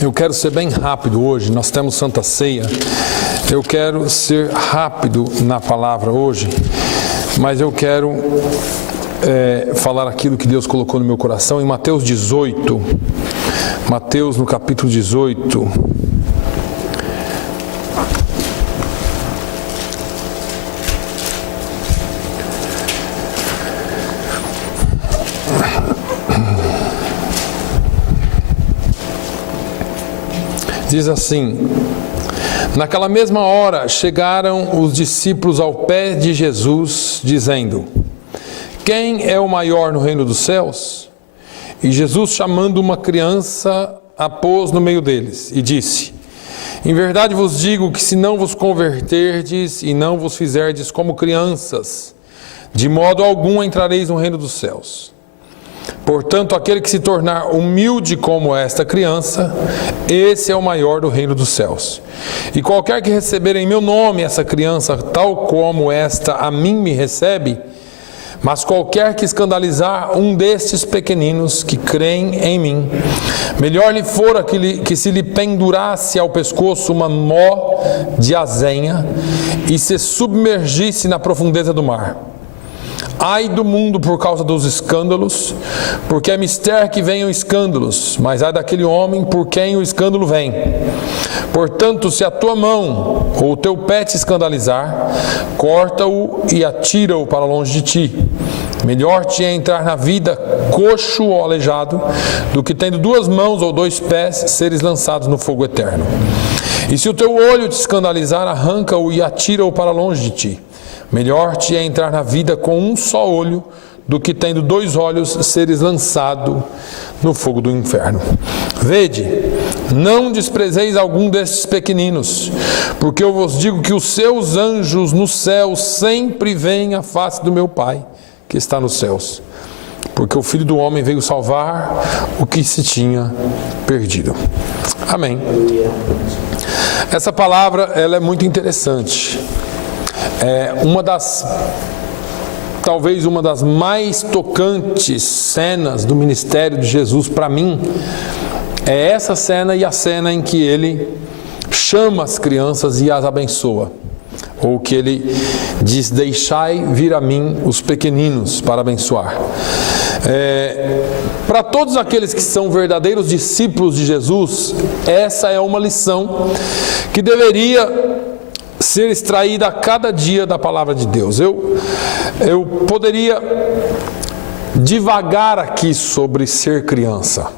Eu quero ser bem rápido hoje, nós temos Santa Ceia. Eu quero ser rápido na palavra hoje, mas eu quero falar aquilo que Deus colocou no meu coração em Mateus 18. Mateus no capítulo 18. Diz assim: naquela mesma hora chegaram os discípulos ao pé de Jesus, dizendo: quem é o maior no reino dos céus? E Jesus, chamando uma criança, a pôs no meio deles e disse: em verdade vos digo que se não vos converterdes e não vos fizerdes como crianças, de modo algum entrareis no reino dos céus. Portanto, aquele que se tornar humilde como esta criança, esse é o maior do reino dos céus. E qualquer que receber em meu nome essa criança, tal como esta a mim me recebe, mas qualquer que escandalizar um destes pequeninos que creem em mim, melhor lhe fora que se lhe pendurasse ao pescoço uma mó de azenha e se submergisse na profundeza do mar. Ai do mundo por causa dos escândalos, porque é mister que venham escândalos, mas ai daquele homem por quem o escândalo vem. Portanto, se a tua mão ou o teu pé te escandalizar, corta-o e atira-o para longe de ti. Melhor te é entrar na vida coxo ou aleijado, do que tendo duas mãos ou dois pés, seres lançados no fogo eterno. E se o teu olho te escandalizar, arranca-o e atira-o para longe de ti. Melhor te é entrar na vida com um só olho, do que tendo dois olhos, seres lançado no fogo do inferno. Vede, não desprezeis algum destes pequeninos, porque eu vos digo que os seus anjos no céu sempre veem a face do meu Pai, que está nos céus. Porque o Filho do Homem veio salvar o que se tinha perdido. Amém. Essa palavra, ela é muito interessante. Talvez uma das mais tocantes cenas do ministério de Jesus para mim é essa cena e a cena em que ele chama as crianças e as abençoa, ou que ele diz: deixai vir a mim os pequeninos para abençoar. Para todos aqueles que são verdadeiros discípulos de Jesus, essa é uma lição que deveria ser extraída a cada dia da palavra de Deus. Eu poderia divagar aqui sobre ser criança.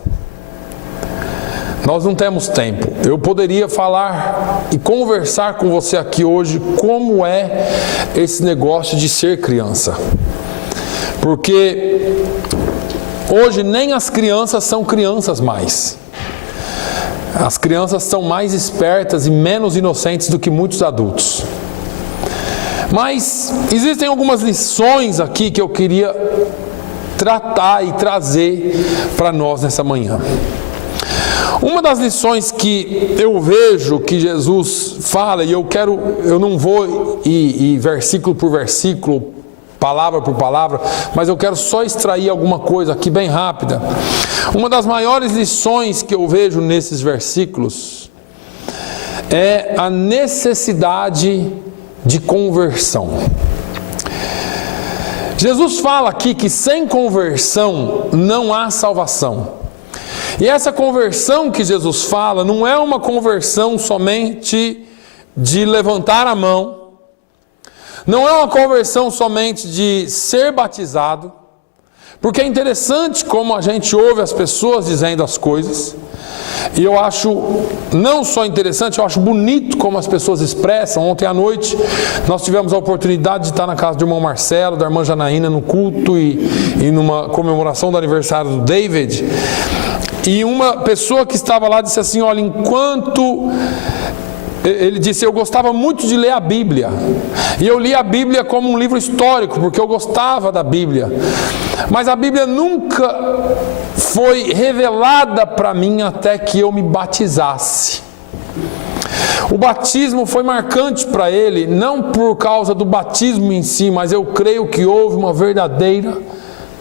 Nós não temos tempo. Eu poderia falar e conversar com você aqui hoje como é esse negócio de ser criança. Porque hoje nem as crianças são crianças mais. As crianças são mais espertas e menos inocentes do que muitos adultos. Mas existem algumas lições aqui que eu queria tratar e trazer para nós nessa manhã. Uma das lições que eu vejo que Jesus fala, e eu não vou ir versículo por versículo, palavra por palavra, mas eu quero só extrair alguma coisa aqui bem rápida. Uma das maiores lições que eu vejo nesses versículos é a necessidade de conversão. Jesus fala aqui que sem conversão não há salvação. E essa conversão que Jesus fala não é uma conversão somente de levantar a mão, não é uma conversão somente de ser batizado, porque é interessante como a gente ouve as pessoas dizendo as coisas, e eu acho não só interessante, eu acho bonito como as pessoas expressam. Ontem à noite nós tivemos a oportunidade de estar na casa do irmão Marcelo, da irmã Janaína, no culto e numa comemoração do aniversário do David, e uma pessoa que estava lá disse assim: olha, ele disse, eu gostava muito de ler a Bíblia, e eu li a Bíblia como um livro histórico, porque eu gostava da Bíblia, mas a Bíblia nunca foi revelada para mim até que eu me batizasse. O batismo foi marcante para ele, não por causa do batismo em si, mas eu creio que houve uma verdadeira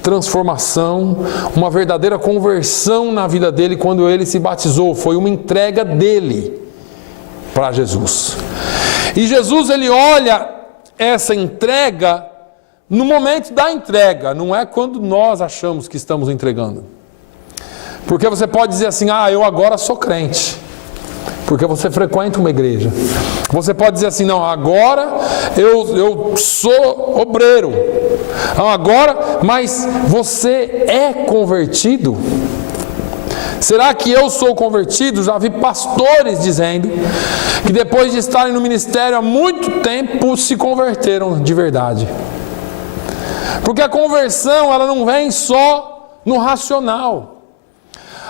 transformação, uma verdadeira conversão na vida dele quando ele se batizou. Foi uma entrega dele para Jesus. E Jesus, ele olha essa entrega no momento da entrega, não é quando nós achamos que estamos entregando. Porque você pode dizer assim, eu agora sou crente, porque você frequenta uma igreja. Você pode dizer assim, não, agora eu sou obreiro. Não, agora, mas você é convertido? Será que eu sou convertido? Já vi pastores dizendo que depois de estarem no ministério há muito tempo se converteram de verdade. Porque a conversão, ela não vem só no racional.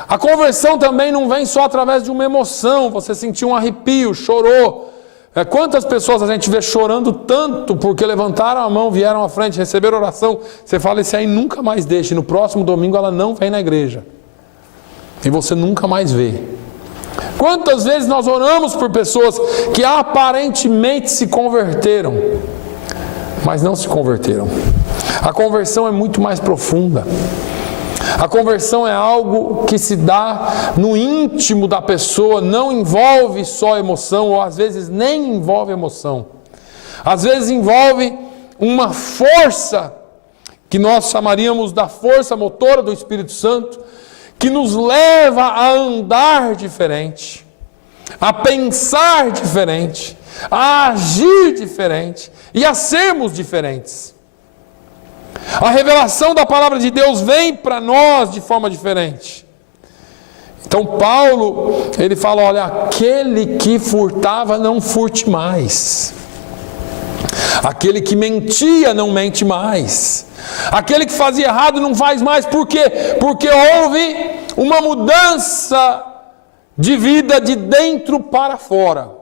A conversão também não vem só através de uma emoção. Você sentiu um arrepio, chorou. Quantas pessoas a gente vê chorando tanto porque levantaram a mão, vieram à frente, receberam oração. Você fala, esse aí nunca mais deixa. E no próximo domingo ela não vem na igreja. E você nunca mais vê. Quantas vezes nós oramos por pessoas que aparentemente se converteram, mas não se converteram. A conversão é muito mais profunda. A conversão é algo que se dá no íntimo da pessoa, não envolve só emoção, ou às vezes nem envolve emoção. Às vezes envolve uma força, que nós chamaríamos da força motora do Espírito Santo, que nos leva a andar diferente, a pensar diferente, a agir diferente e a sermos diferentes. A revelação da palavra de Deus vem para nós de forma diferente. Então Paulo, ele fala, olha, aquele que furtava não furte mais. Aquele que mentia não mente mais. Aquele que fazia errado não faz mais. Por quê? Porque houve uma mudança de vida de dentro para fora.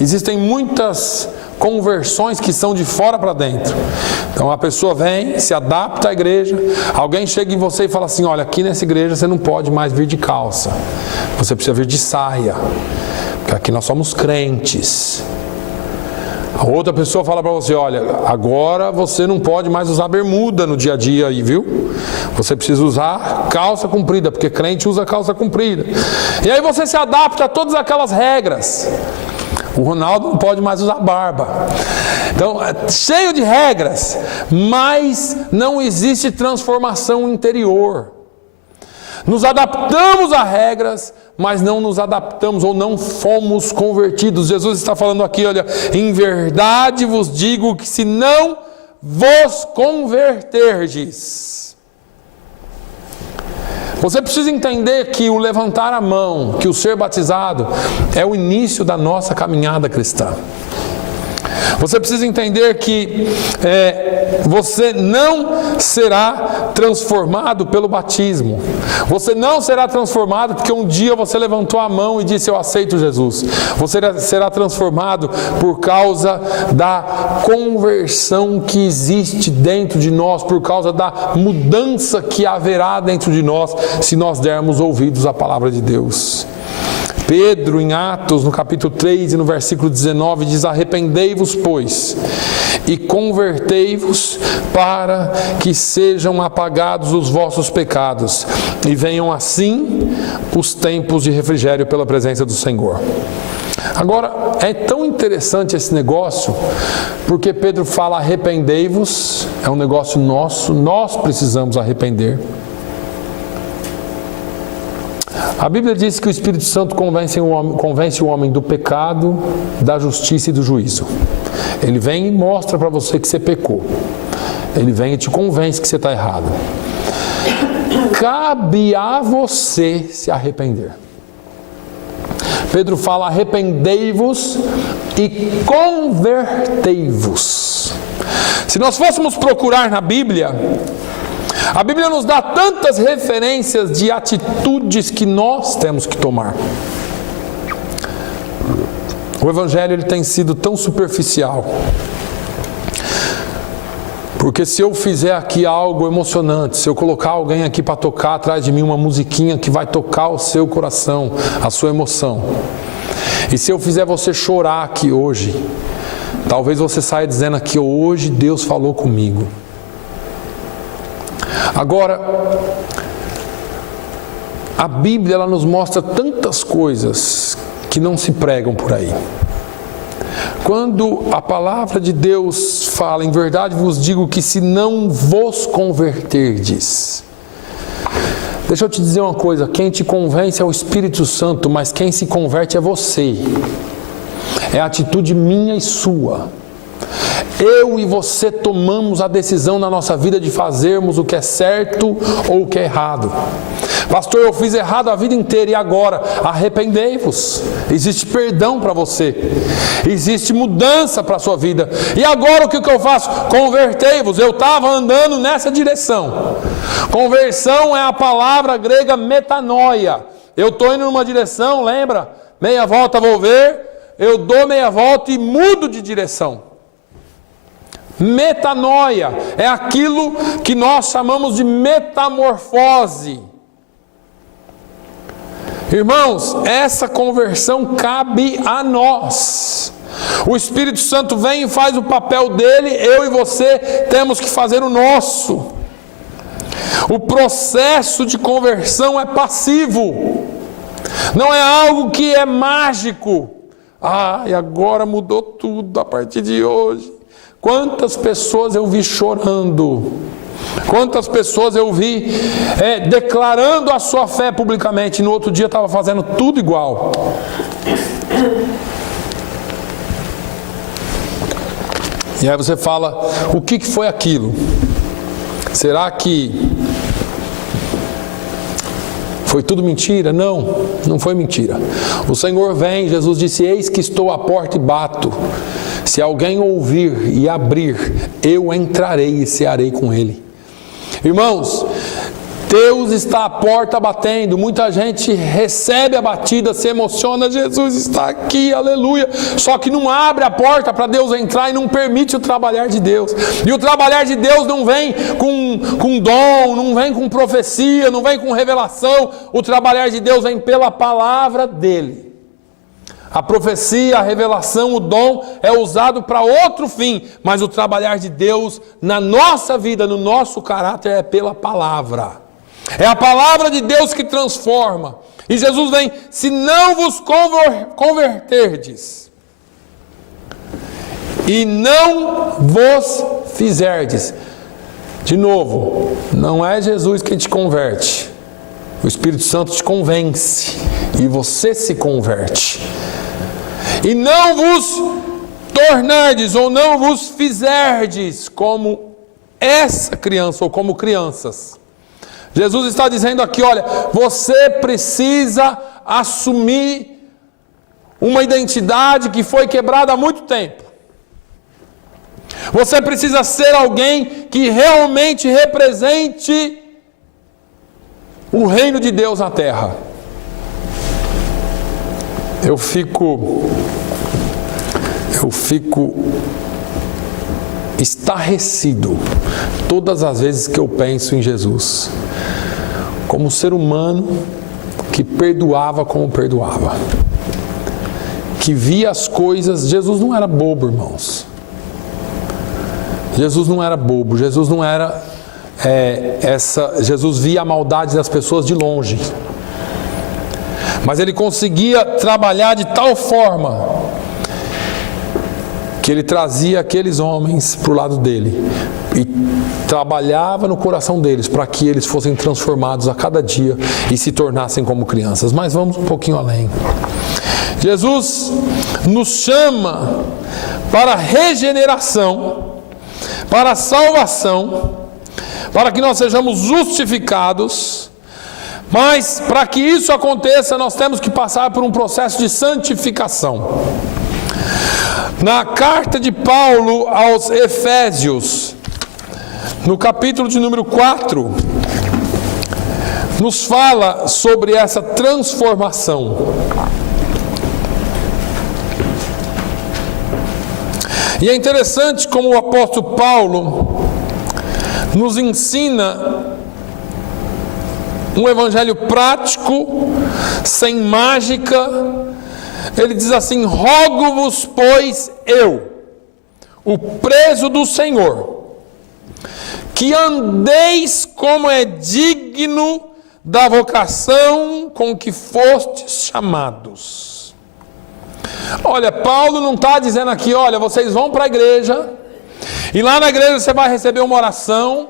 Existem muitas conversões que são de fora para dentro. Então a pessoa vem, se adapta à igreja, alguém chega em você e fala assim, olha, aqui nessa igreja você não pode mais vir de calça, você precisa vir de saia, porque aqui nós somos crentes. A outra pessoa fala para você, olha, agora você não pode mais usar bermuda no dia a dia aí, viu? Você precisa usar calça comprida, porque crente usa calça comprida. E aí você se adapta a todas aquelas regras. O Ronaldo não pode mais usar barba. Então, cheio de regras, mas não existe transformação interior. Nos adaptamos a regras, mas não nos adaptamos ou não fomos convertidos. Jesus está falando aqui, olha, em verdade vos digo que se não vos converterdes. Você precisa entender que o levantar a mão, que o ser batizado, é o início da nossa caminhada cristã. Você precisa entender que você não será transformado pelo batismo. Você não será transformado porque um dia você levantou a mão e disse, eu aceito Jesus. Você será transformado por causa da conversão que existe dentro de nós, por causa da mudança que haverá dentro de nós, se nós dermos ouvidos à palavra de Deus. Pedro, em Atos, no capítulo 3 e no versículo 19, diz, arrependei-vos, pois, e convertei-vos para que sejam apagados os vossos pecados, e venham assim os tempos de refrigério pela presença do Senhor. Agora, é tão interessante esse negócio, porque Pedro fala arrependei-vos, é um negócio nosso, nós precisamos arrepender. A Bíblia diz que o Espírito Santo convence o homem do pecado, da justiça e do juízo. Ele vem e mostra para você que você pecou. Ele vem e te convence que você está errado. Cabe a você se arrepender. Pedro fala, arrependei-vos e convertei-vos. Se nós fôssemos procurar na Bíblia, a Bíblia nos dá tantas referências de atitudes que nós temos que tomar. O Evangelho ele tem sido tão superficial. Porque se eu fizer aqui algo emocionante, se eu colocar alguém aqui para tocar atrás de mim uma musiquinha que vai tocar o seu coração, a sua emoção, e se eu fizer você chorar aqui hoje, talvez você saia dizendo aqui, hoje Deus falou comigo. Agora, a Bíblia ela nos mostra tantas coisas que não se pregam por aí. Quando a palavra de Deus fala, em verdade vos digo que se não vos converterdes. Deixa eu te dizer uma coisa, quem te convence é o Espírito Santo, mas quem se converte é você. É atitude minha e sua. Eu e você tomamos a decisão na nossa vida de fazermos o que é certo ou o que é errado. Pastor, eu fiz errado a vida inteira e agora? Arrependei-vos. Existe perdão para você. Existe mudança para a sua vida. E agora o que eu faço? Convertei-vos. Eu estava andando nessa direção. Conversão é a palavra grega metanoia. Eu estou indo numa direção, lembra? Meia volta vou ver. Eu dou meia volta e mudo de direção. Metanoia é aquilo que nós chamamos de metamorfose. Irmãos, essa conversão cabe a nós. O Espírito Santo vem e faz o papel dele, eu e você temos que fazer o nosso. O processo de conversão é passivo, não é algo que é mágico. E agora mudou tudo a partir de hoje. Quantas pessoas eu vi chorando, quantas pessoas eu vi declarando a sua fé publicamente, e no outro dia estava fazendo tudo igual. E aí você fala, o que foi aquilo? Será que foi tudo mentira? Não, não foi mentira. O Senhor vem, Jesus disse, eis que estou à porta e bato. Se alguém ouvir e abrir, eu entrarei e cearei com ele. Irmãos, Deus está à porta batendo. Muita gente recebe a batida, se emociona, Jesus está aqui, aleluia. Só que não abre a porta para Deus entrar e não permite o trabalhar de Deus. E o trabalhar de Deus não vem com dom, não vem com profecia, não vem com revelação. O trabalhar de Deus vem pela palavra dele. A profecia, a revelação, o dom é usado para outro fim, mas o trabalhar de Deus na nossa vida, no nosso caráter, é pela palavra. É a palavra de Deus que transforma. E Jesus vem, se não vos converterdes e não vos fizerdes. De novo, não é Jesus quem te converte. O Espírito Santo te convence e você se converte. E não vos tornardes ou não vos fizerdes como essa criança ou como crianças. Jesus está dizendo aqui, olha, você precisa assumir uma identidade que foi quebrada há muito tempo. Você precisa ser alguém que realmente represente o reino de Deus na terra. Eu fico estarrecido todas as vezes que eu penso em Jesus, como ser humano que perdoava como perdoava, que via as coisas. Jesus não era bobo, irmãos. Jesus não era bobo, Jesus não era Jesus via a maldade das pessoas de longe. Mas ele conseguia trabalhar de tal forma que ele trazia aqueles homens para o lado dele e trabalhava no coração deles para que eles fossem transformados a cada dia e se tornassem como crianças. Mas vamos um pouquinho além. Jesus nos chama para a regeneração, para a salvação, para que nós sejamos justificados. Mas para que isso aconteça, nós temos que passar por um processo de santificação. Na carta de Paulo aos Efésios, no capítulo de número 4, nos fala sobre essa transformação. E é interessante como o apóstolo Paulo nos ensina um evangelho prático, sem mágica. Ele diz assim: rogo-vos, pois eu, o preso do Senhor, que andeis como é digno da vocação com que fostes chamados. Olha, Paulo não está dizendo aqui, olha, vocês vão para a igreja, e lá na igreja você vai receber uma oração,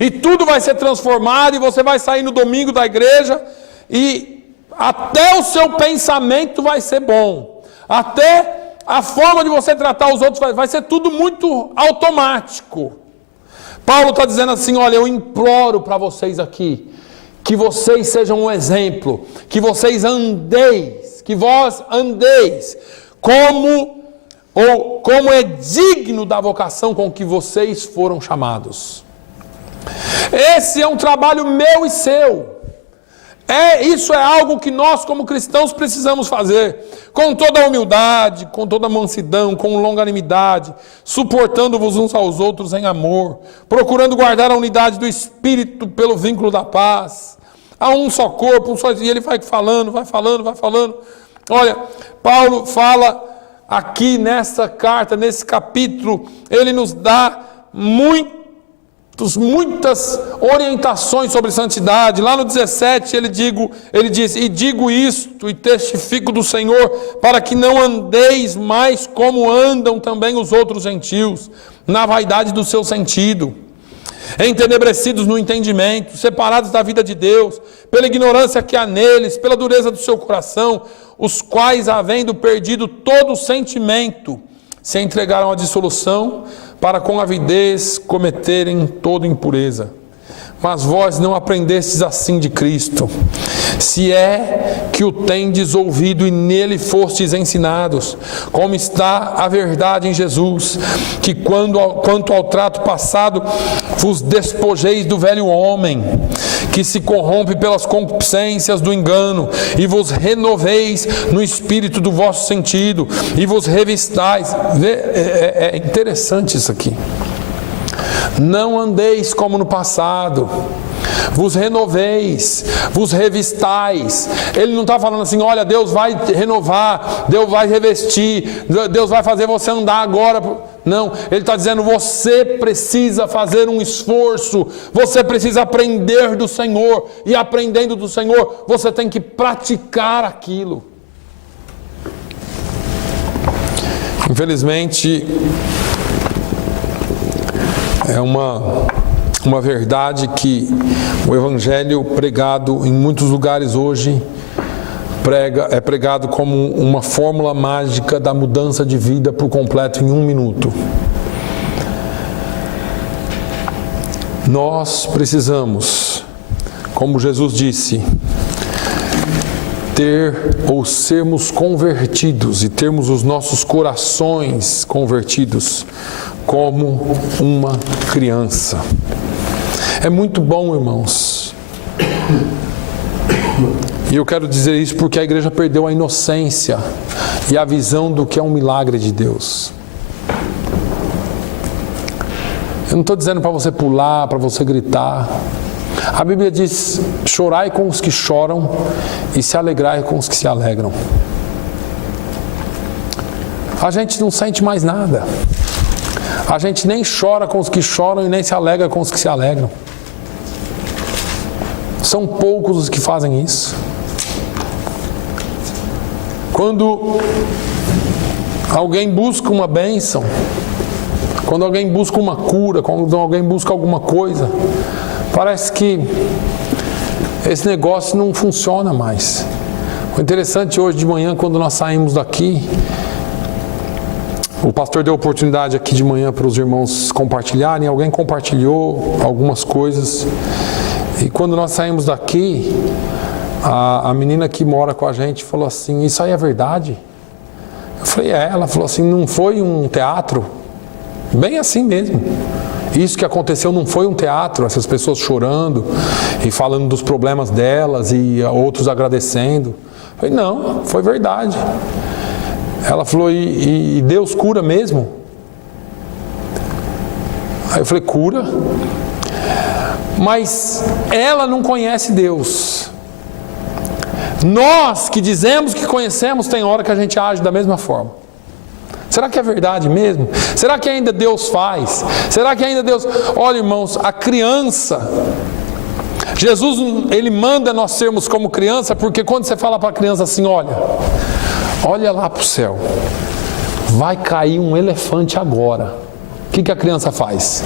e tudo vai ser transformado, e você vai sair no domingo da igreja, e até o seu pensamento vai ser bom, até a forma de você tratar os outros vai ser tudo muito automático. Paulo está dizendo assim, olha, eu imploro para vocês aqui, que vocês sejam um exemplo, que vocês andeis, que vós andeis, como é digno da vocação com que vocês foram chamados. Esse é um trabalho meu e seu. Isso é algo que nós como cristãos precisamos fazer, com toda a humildade, com toda a mansidão, com longanimidade, suportando-vos uns aos outros em amor, procurando guardar a unidade do Espírito pelo vínculo da paz. Há um só corpo, um só... E ele vai falando. Olha, Paulo fala aqui nessa carta, nesse capítulo, ele nos dá muitas orientações sobre santidade. Lá no 17 ele diz, e digo isto e testifico do Senhor, para que não andeis mais como andam também os outros gentios, na vaidade do seu sentido, entenebrecidos no entendimento, separados da vida de Deus, pela ignorância que há neles, pela dureza do seu coração, os quais, havendo perdido todo o sentimento, se entregaram à dissolução, para com avidez cometerem toda impureza. Mas vós não aprendestes assim de Cristo, se é que o tendes ouvido e nele fostes ensinados, como está a verdade em Jesus, que quanto ao trato passado, vos despojeis do velho homem, que se corrompe pelas concupiscências do engano, e vos renoveis no espírito do vosso sentido, e vos revistais. É interessante isso aqui. Não andeis como no passado, vos renoveis, vos revistais. Ele não está falando assim, olha, Deus vai renovar, Deus vai revestir, Deus vai fazer você andar agora. Não, ele está dizendo, você precisa fazer um esforço, você precisa aprender do Senhor, e aprendendo do Senhor, você tem que praticar aquilo. Infelizmente, é uma verdade que o Evangelho pregado em muitos lugares hoje é pregado como uma fórmula mágica da mudança de vida por completo em 1 minuto. Nós precisamos, como Jesus disse, sermos convertidos e termos os nossos corações convertidos como uma criança. É muito bom, irmãos. E eu quero dizer isso porque a igreja perdeu a inocência e a visão do que é um milagre de Deus. Eu não estou dizendo para você pular, para você gritar. A Bíblia diz, chorai com os que choram e se alegrai com os que se alegram. A gente não sente mais nada. A gente nem chora com os que choram e nem se alegra com os que se alegram. São poucos os que fazem isso. Quando alguém busca uma bênção, quando alguém busca uma cura, quando alguém busca alguma coisa, parece que esse negócio não funciona mais. O interessante hoje de manhã, quando nós saímos daqui, o pastor deu oportunidade aqui de manhã para os irmãos compartilharem, alguém compartilhou algumas coisas, e quando nós saímos daqui, a menina que mora com a gente falou assim, isso aí é verdade? Eu falei, ela falou assim, não foi um teatro? Bem assim mesmo. Isso que aconteceu não foi um teatro, essas pessoas chorando e falando dos problemas delas e outros agradecendo. Eu falei, não, foi verdade. Ela falou, e Deus cura mesmo? Aí eu falei, cura? Mas ela não conhece Deus. Nós que dizemos que conhecemos, tem hora que a gente age da mesma forma. Será que é verdade mesmo? Será que ainda Deus faz? Será que ainda Deus... Olha, irmãos, a criança... Jesus, Ele manda nós sermos como criança, porque quando você fala para a criança assim, olha lá para o céu, vai cair um elefante agora. O que a criança faz?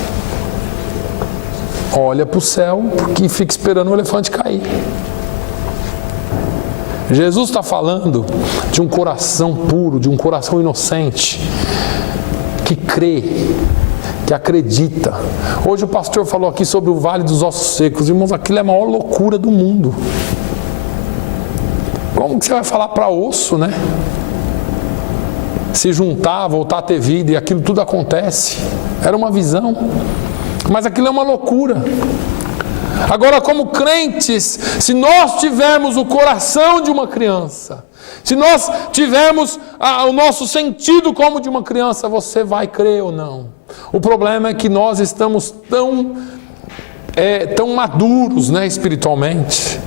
Olha para o céu, porque fica esperando o elefante cair. Jesus está falando de um coração puro, de um coração inocente, que crê, que acredita. Hoje o pastor falou aqui sobre o Vale dos Ossos Secos. Irmãos, aquilo é a maior loucura do mundo. Como que você vai falar para osso, né? Se juntar, voltar a ter vida, e aquilo tudo acontece. Era uma visão, mas aquilo é uma loucura. Agora, como crentes, se nós tivermos o coração de uma criança, se nós tivermos o nosso sentido como de uma criança, você vai crer ou não? O problema é que nós estamos tão maduros, né, espiritualmente,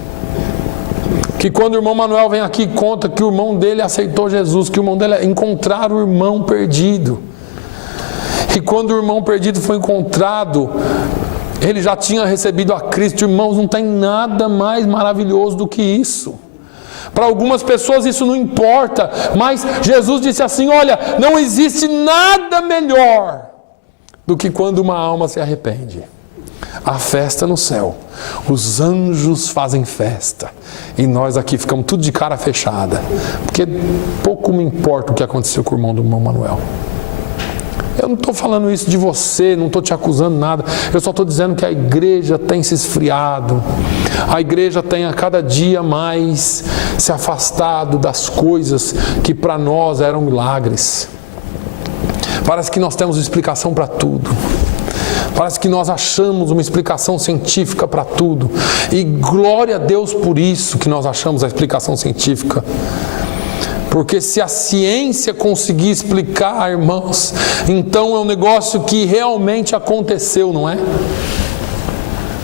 que quando o irmão Manuel vem aqui e conta que o irmão dele aceitou Jesus, que o irmão dele encontraram o irmão perdido, e quando o irmão perdido foi encontrado, ele já tinha recebido a Cristo. Irmãos, não tem nada mais maravilhoso do que isso. Para algumas pessoas isso não importa, mas Jesus disse assim, olha, não existe nada melhor do que quando uma alma se arrepende. A festa no céu, os anjos fazem festa, e nós aqui ficamos tudo de cara fechada, porque pouco me importa o que aconteceu com o irmão do irmão Manuel. Eu não estou falando isso de você, não estou te acusando nada, eu só estou dizendo que a igreja tem se esfriado, a igreja tem a cada dia mais se afastado das coisas que para nós eram milagres. Parece que nós temos explicação para tudo, parece que nós achamos uma explicação científica para tudo, e glória a Deus por isso que nós achamos a explicação científica. Porque se a ciência conseguir explicar, irmãos, então é um negócio que realmente aconteceu, não é?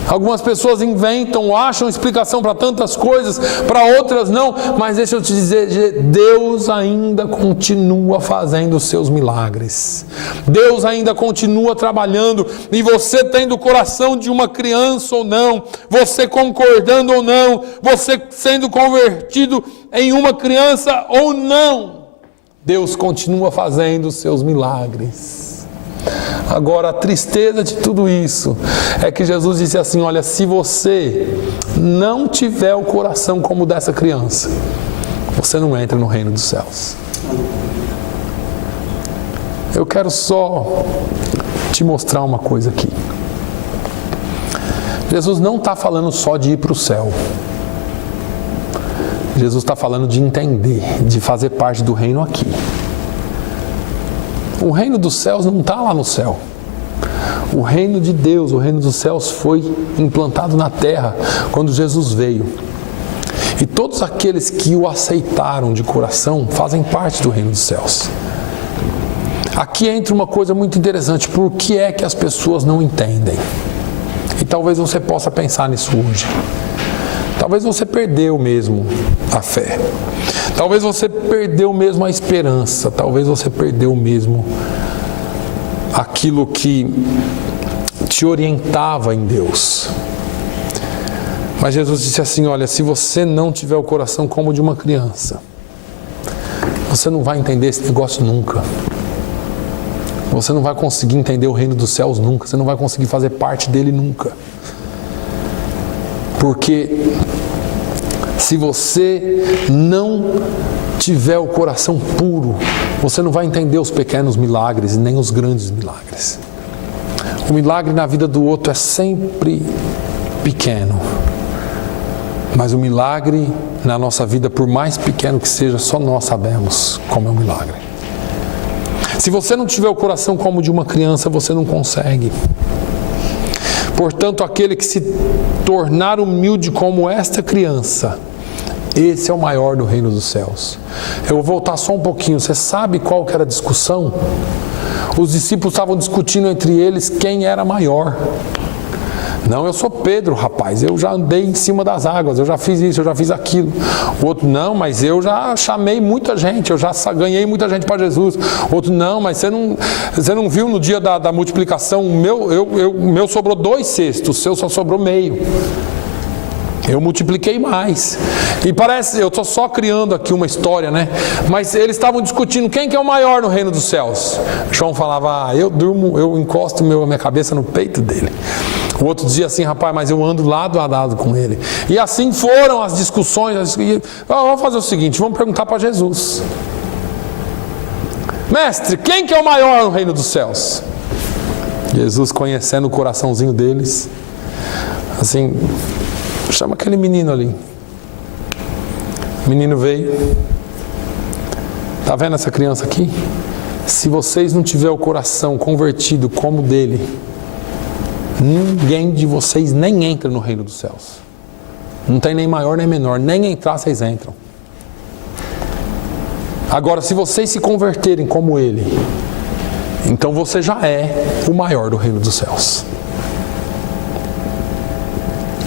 Algumas pessoas inventam, acham explicação para tantas coisas, para outras não, mas deixa eu te dizer, Deus ainda continua fazendo os seus milagres. Deus ainda continua trabalhando, e você tendo o coração de uma criança ou não, você concordando ou não, você sendo convertido em uma criança ou não, Deus continua fazendo os seus milagres. Agora, a tristeza de tudo isso é que Jesus disse assim, olha, se você não tiver o coração como dessa criança, você não entra no reino dos céus. Eu quero só te mostrar uma coisa aqui. Jesus não está falando só de ir para o céu. Jesus está falando de entender, de fazer parte do reino aqui. O reino dos céus não está lá no céu. O reino de Deus, o reino dos céus foi implantado na terra quando Jesus veio. E todos aqueles que o aceitaram de coração fazem parte do reino dos céus. Aqui entra uma coisa muito interessante. Por que é que as pessoas não entendem? E talvez você possa pensar nisso hoje. Talvez você perdeu mesmo a fé. Talvez você perdeu mesmo a esperança. Talvez você perdeu mesmo aquilo que te orientava em Deus. Mas Jesus disse assim, olha, se você não tiver o coração como de uma criança, você não vai entender esse negócio nunca. Você não vai conseguir entender o reino dos céus nunca. Você não vai conseguir fazer parte dele nunca. Porque se você não tiver o coração puro, você não vai entender os pequenos milagres e nem os grandes milagres. O milagre na vida do outro é sempre pequeno, mas o milagre na nossa vida, por mais pequeno que seja, só nós sabemos como é um milagre. Se você não tiver o coração como de uma criança, você não consegue. Portanto, aquele que se tornar humilde como esta criança, esse é o maior do reino dos céus. Eu vou voltar só um pouquinho. Você sabe qual que era a discussão? Os discípulos estavam discutindo entre eles quem era maior. Não, eu sou Pedro, rapaz, eu já andei em cima das águas, eu já fiz isso, eu já fiz aquilo. O outro, não, mas eu já chamei muita gente, eu já ganhei muita gente para Jesus. O outro, não, mas você não viu no dia da multiplicação, o meu sobrou 2 cestos, o seu só sobrou meio. Eu multipliquei mais. E parece, eu estou só criando aqui uma história, né? Mas eles estavam discutindo quem que é o maior no reino dos céus. João falava, eu encosto minha cabeça no peito dele. O outro dizia assim, rapaz, mas eu ando lado a lado com ele. E assim foram as discussões. Vamos fazer o seguinte, vamos perguntar para Jesus. Mestre, quem que é o maior no reino dos céus? Jesus, conhecendo o coraçãozinho deles, assim, chama aquele menino ali. O menino veio. Está vendo essa criança aqui? Se vocês não tiverem o coração convertido como o dele, ninguém de vocês nem entra no reino dos céus. Não tem nem maior nem menor, nem entrar vocês entram. Agora, se vocês se converterem como ele, então você já é o maior do reino dos céus.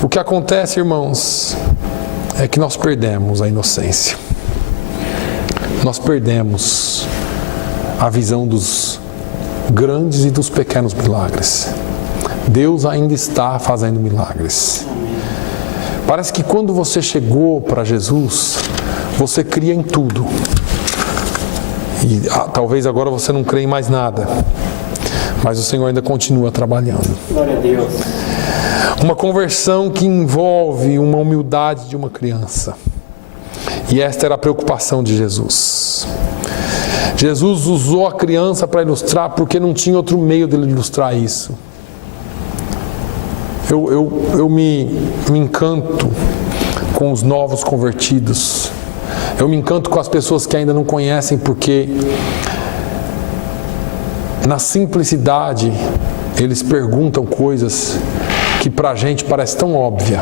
O que acontece, irmãos, é que nós perdemos a inocência. Nós perdemos a visão dos grandes e dos pequenos milagres. Deus ainda está fazendo milagres. Parece que quando você chegou para Jesus, você cria em tudo. E talvez agora você não crê em mais nada. Mas o Senhor ainda continua trabalhando. Glória a Deus. Uma conversão que envolve uma humildade de uma criança. E esta era a preocupação de Jesus. Jesus usou a criança para ilustrar, porque não tinha outro meio dele ilustrar isso. Eu me encanto com os novos convertidos. Eu me encanto com as pessoas que ainda não conhecem, porque na simplicidade eles perguntam coisas que para a gente parece tão óbvia.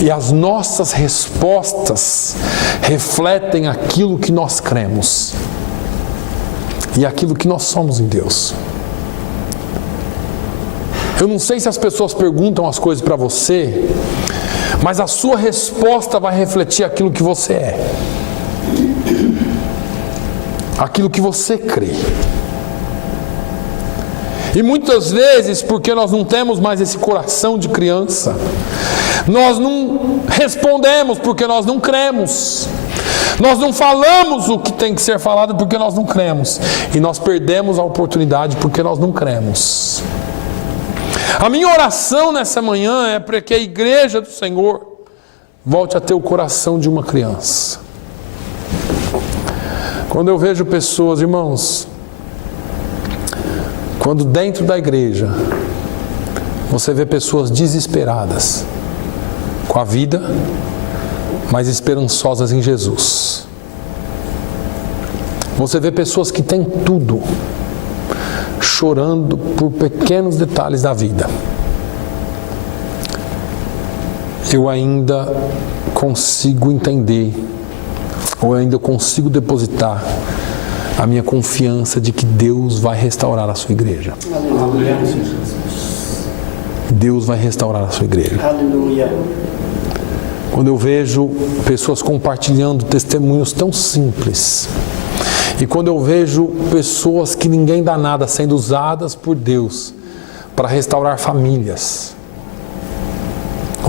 E as nossas respostas refletem aquilo que nós cremos e aquilo que nós somos em Deus. Eu não sei se as pessoas perguntam as coisas para você, mas a sua resposta vai refletir aquilo que você é, aquilo que você crê. E muitas vezes, porque nós não temos mais esse coração de criança, nós não respondemos porque nós não cremos. Nós não falamos o que tem que ser falado porque nós não cremos. E nós perdemos a oportunidade porque nós não cremos. A minha oração nessa manhã é para que a igreja do Senhor volte a ter o coração de uma criança. Quando eu vejo pessoas, irmãos, quando dentro da igreja você vê pessoas desesperadas com a vida, mas esperançosas em Jesus. Você vê pessoas que têm tudo, chorando por pequenos detalhes da vida. Eu ainda consigo entender, ou eu ainda consigo depositar a minha confiança de que Deus vai restaurar a sua igreja. Aleluia. Deus vai restaurar a sua igreja. Aleluia. Quando eu vejo pessoas compartilhando testemunhos tão simples, e quando eu vejo pessoas que ninguém dá nada sendo usadas por Deus para restaurar famílias.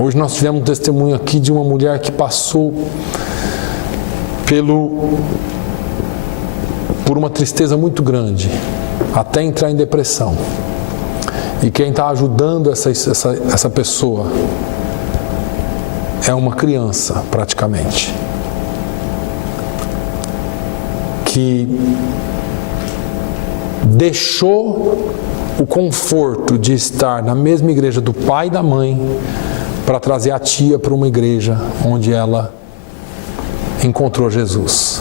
Hoje nós tivemos um testemunho aqui de uma mulher que passou por uma tristeza muito grande, até entrar em depressão. E quem está ajudando essa pessoa é uma criança, praticamente, que deixou o conforto de estar na mesma igreja do pai e da mãe para trazer a tia para uma igreja onde ela encontrou Jesus.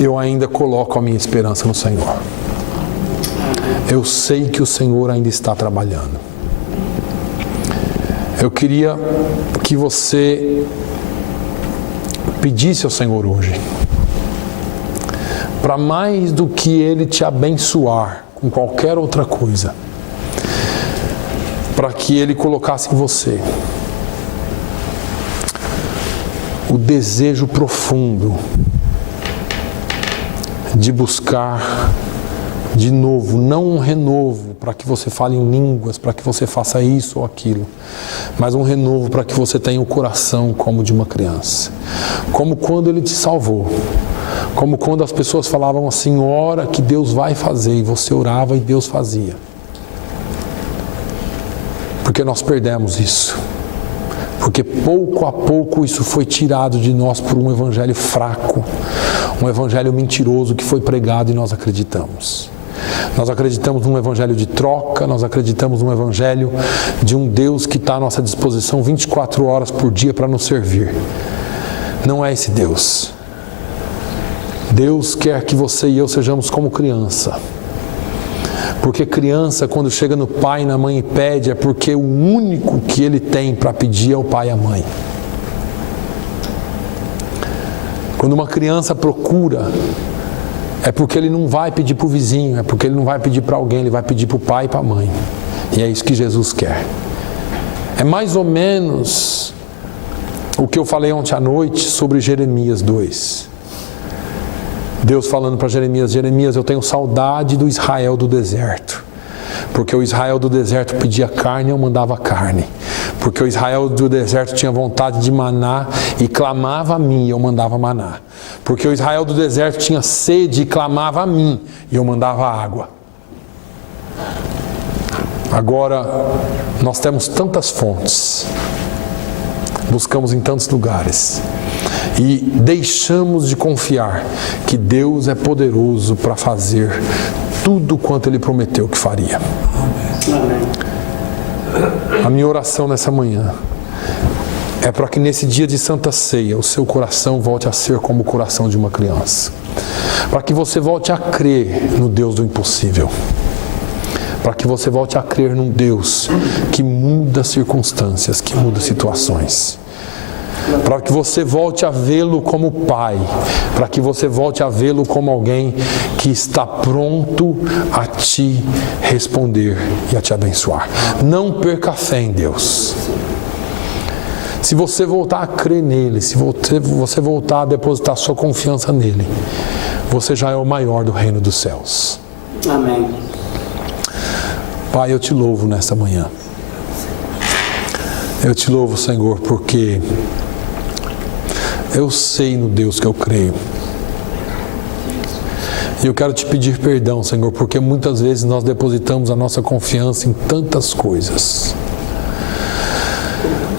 Eu ainda coloco a minha esperança no Senhor. Eu sei que o Senhor ainda está trabalhando. Eu queria que você pedisse ao Senhor hoje, para mais do que Ele te abençoar com qualquer outra coisa, para que Ele colocasse em você o desejo profundo de buscar de novo, não um renovo para que você fale em línguas, para que você faça isso ou aquilo, mas um renovo para que você tenha o coração como de uma criança, como quando Ele te salvou, como quando as pessoas falavam assim, ora que Deus vai fazer, e você orava e Deus fazia. Porque nós perdemos isso. Porque pouco a pouco isso foi tirado de nós por um evangelho fraco, um evangelho mentiroso que foi pregado e nós acreditamos. Nós acreditamos num evangelho de troca, nós acreditamos num evangelho de um Deus que está à nossa disposição 24 horas por dia para nos servir. Não é esse Deus. Deus quer que você e eu sejamos como criança. Porque criança, quando chega no pai e na mãe e pede, é porque o único que ele tem para pedir é o pai e a mãe. Quando uma criança procura, é porque ele não vai pedir para o vizinho, é porque ele não vai pedir para alguém, ele vai pedir para o pai e para a mãe. E é isso que Jesus quer. É mais ou menos o que eu falei ontem à noite sobre Jeremias 2. Deus falando para Jeremias, Jeremias, eu tenho saudade do Israel do deserto. Porque o Israel do deserto pedia carne, eu mandava carne. Porque o Israel do deserto tinha vontade de maná e clamava a mim, e eu mandava maná. Porque o Israel do deserto tinha sede e clamava a mim, e eu mandava água. Agora, nós temos tantas fontes, buscamos em tantos lugares, e deixamos de confiar que Deus é poderoso para fazer tudo quanto Ele prometeu que faria. A minha oração nessa manhã é para que nesse dia de Santa Ceia o seu coração volte a ser como o coração de uma criança. Para que você volte a crer no Deus do impossível. Para que você volte a crer num Deus que muda circunstâncias, que muda situações. Para que você volte a vê-lo como Pai, para que você volte a vê-lo como alguém que está pronto a te responder e a te abençoar. Não perca a fé em Deus. Se você voltar a crer nele, se você voltar a depositar sua confiança nele, você já é o maior do reino dos céus. Amém. Pai, eu te louvo nesta manhã. Eu te louvo, Senhor, porque eu sei no Deus que eu creio. E eu quero te pedir perdão, Senhor, porque muitas vezes nós depositamos a nossa confiança em tantas coisas.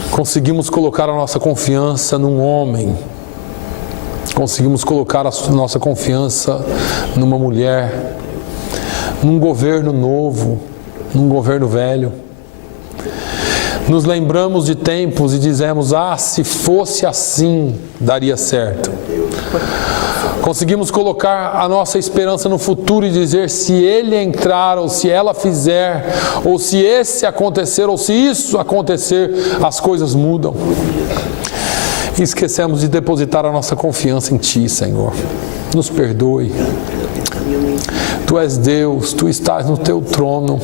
Conseguimos colocar a nossa confiança num homem. Conseguimos colocar a nossa confiança numa mulher, num governo novo, num governo velho. Nos lembramos de tempos e dizemos, se fosse assim, daria certo. Conseguimos colocar a nossa esperança no futuro e dizer, se ele entrar, ou se ela fizer, ou se esse acontecer, ou se isso acontecer, as coisas mudam. E esquecemos de depositar a nossa confiança em Ti, Senhor. Nos perdoe. Tu és Deus, Tu estás no Teu trono.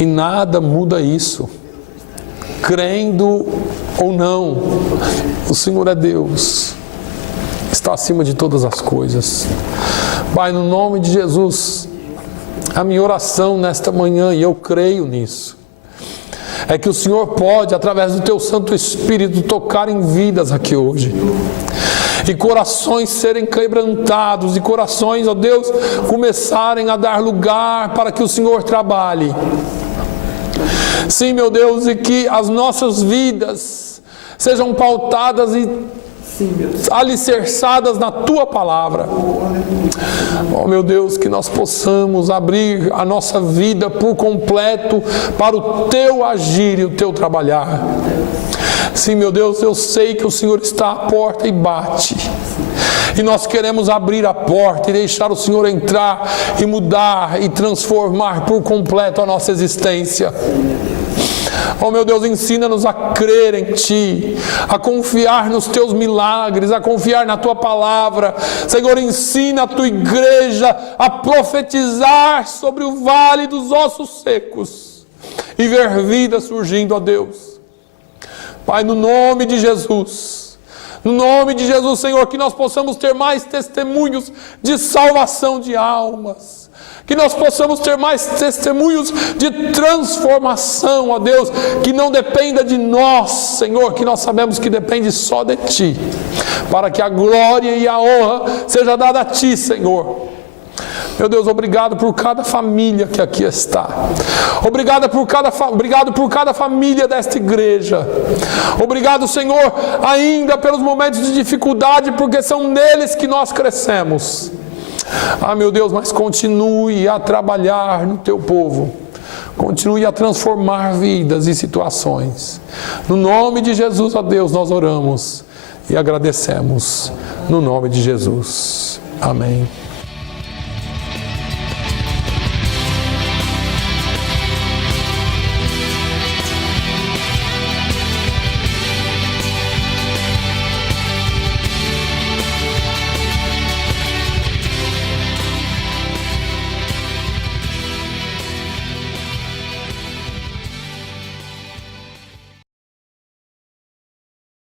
E nada muda isso. Crendo ou não, o Senhor é Deus, está acima de todas as coisas. Pai, no nome de Jesus, a minha oração nesta manhã, e eu creio nisso, é que o Senhor pode, através do Teu Santo Espírito, tocar em vidas aqui hoje. E corações serem quebrantados, e corações, ó Deus, começarem a dar lugar para que o Senhor trabalhe. Sim, meu Deus, e que as nossas vidas sejam pautadas e alicerçadas na Tua Palavra. Oh, meu Deus, que nós possamos abrir a nossa vida por completo para o Teu agir e o Teu trabalhar. Sim, meu Deus, eu sei que o Senhor está à porta e bate. E nós queremos abrir a porta e deixar o Senhor entrar e mudar e transformar por completo a nossa existência. Oh meu Deus, ensina-nos a crer em Ti, a confiar nos Teus milagres, a confiar na Tua palavra. Senhor, ensina a Tua igreja a profetizar sobre o vale dos ossos secos e ver vida surgindo, ó Deus. Pai, no nome de Jesus, no nome de Jesus, Senhor, que nós possamos ter mais testemunhos de salvação de almas. Que nós possamos ter mais testemunhos de transformação, ó Deus, que não dependa de nós, Senhor, que nós sabemos que depende só de Ti, para que a glória e a honra seja dada a Ti, Senhor. Meu Deus, obrigado por cada família que aqui está. Obrigado por cada família desta igreja. Obrigado, Senhor, ainda pelos momentos de dificuldade, porque são neles que nós crescemos. Ah, meu Deus, mas continue a trabalhar no Teu povo. Continue a transformar vidas e situações. No nome de Jesus, ó Deus, nós oramos e agradecemos. No nome de Jesus. Amém.